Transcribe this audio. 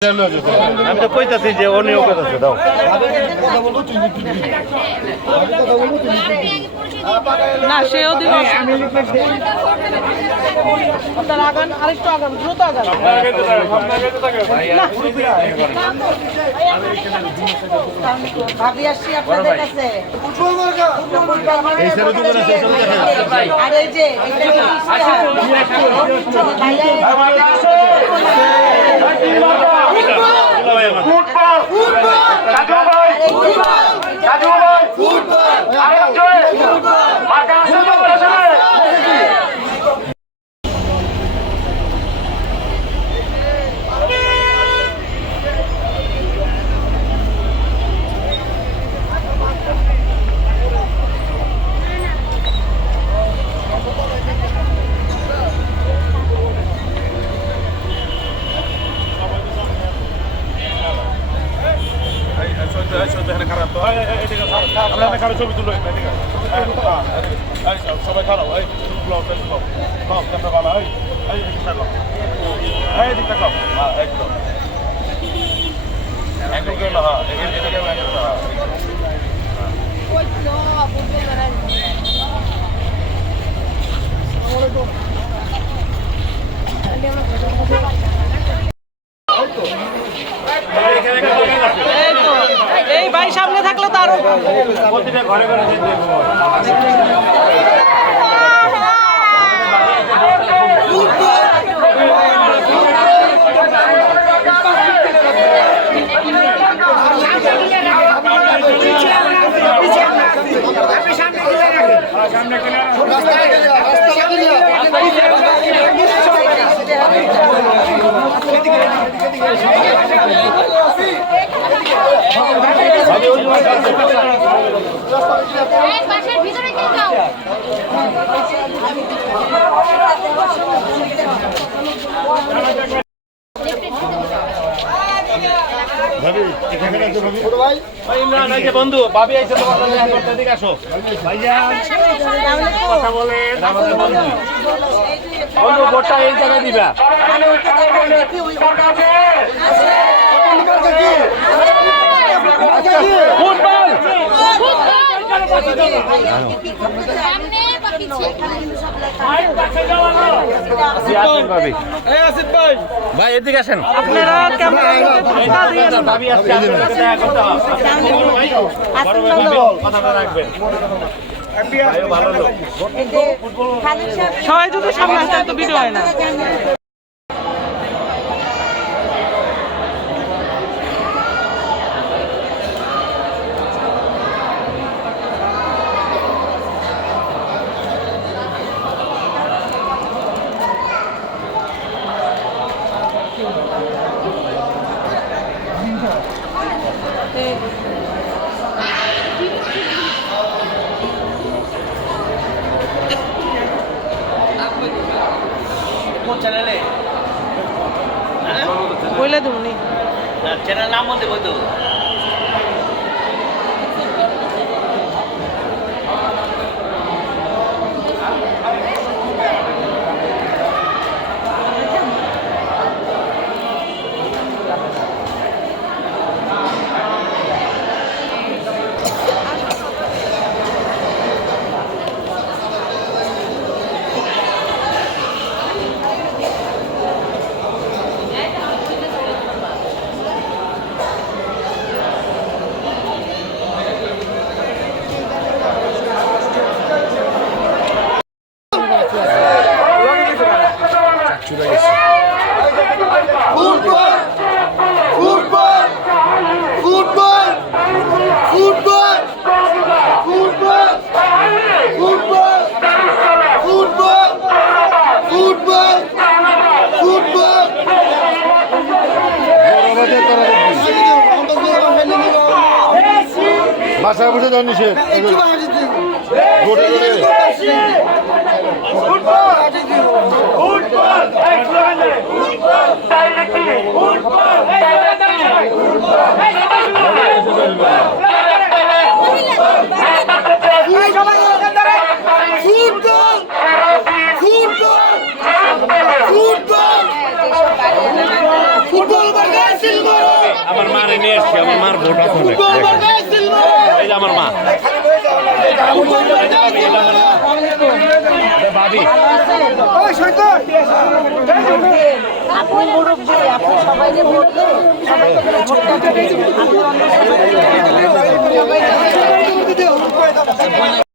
আমি তো কইতাছি যে ও নিয়োগ করতেছে দাও না সেও দিবে আপনার আগান আরেকটু আগান দ্রুত আগান ভাবি আসছি আপনাদের কাছে আর এই যে ছবি তুলো সবাই খারাপ ভালো এই দিকটা কম একদম একদম কেউ না এদিকে এই ভাই সামনে থাকলে তো আরো ঘরে ঘরে বন্ধু ভাবি আইছে তোমার আসো কথা বলেন আমাদের বন্ধু বন্ধু ভোটটা এই জায়গায় দিবা ফুটবল ভাই এদিকে আসেন কথাটা রাখবেন সবাই যদি সামনে আসতে তো ভিডিও হয় না চ্যানেলে বইলে তুমি চ্যানেল নাম বলতে বলতো বাসায় বসে যান নিষেধ ফুটবল নিয়ে এসছি আমার মার ভোট আছে অনেক। এই যে আমার মা ভাবি আপনি মুরব্বী, আপনি সবাইকে ভোট দেন, সবাইকে ভোটটা দিবেন। আপনি অন্য সবাইকে